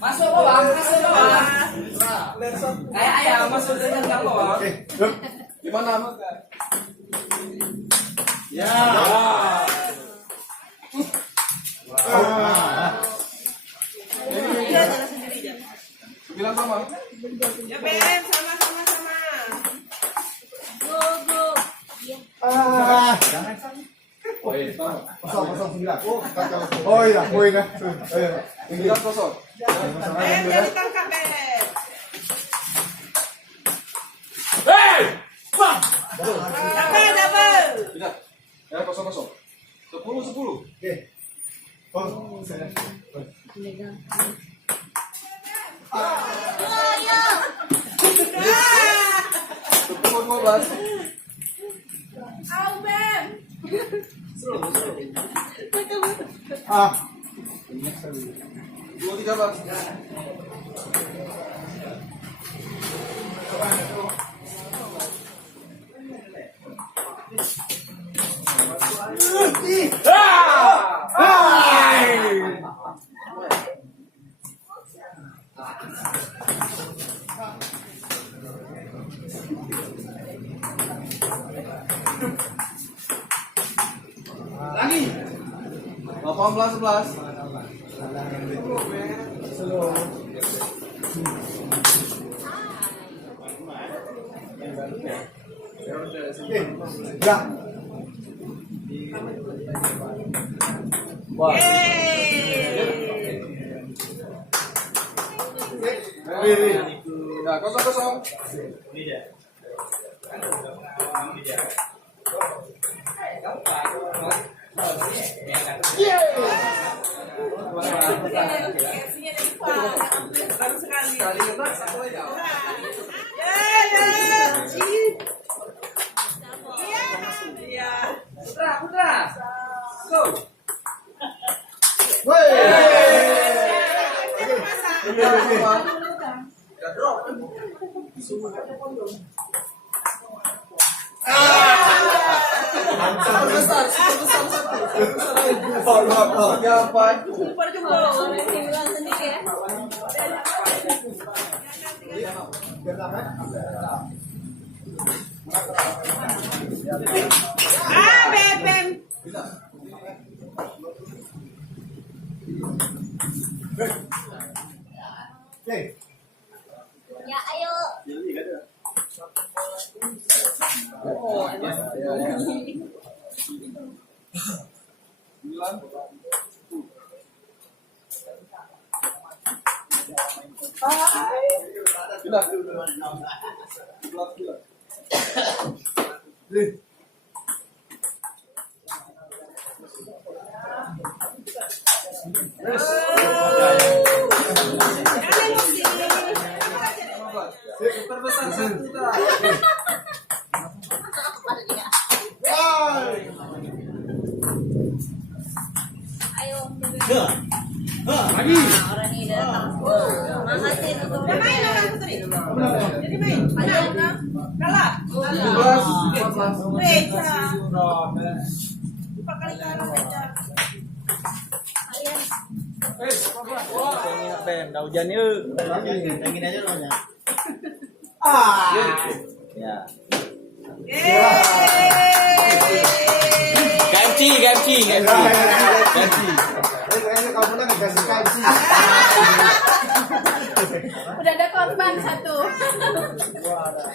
Masuk bawah. Kayak ayam masuk dengan bawah. Gimana? Ya. Bilang sama. Ya Ben, sama. Go. Oh iya, poin ya. 9-0. Ben, jadi tangkap Ben. Double. Tidak. Ya, 0-0. 10-10. Oke. Oh, saya. Sepuluh 12. Au Ben. Ah. 2-13. Lagi. 18-11. Ya. Nah, 0-0. Baru sekali. Iya. Putra. Go. Ben. Ya, ayo. Terbesar satu tak. Ayo. Lagi. Orang ini datang. Makasih untuk Main orang putri. Jadi main. Kalah. 17-14. Beca. 4 kali kalah beca. Kalian. Ben, dah hujan yuk. Lagi. Aja rohnya. Ya. Ganti. Kayaknya kamu menang dikasih KFC. Udah ada korban satu. Wala.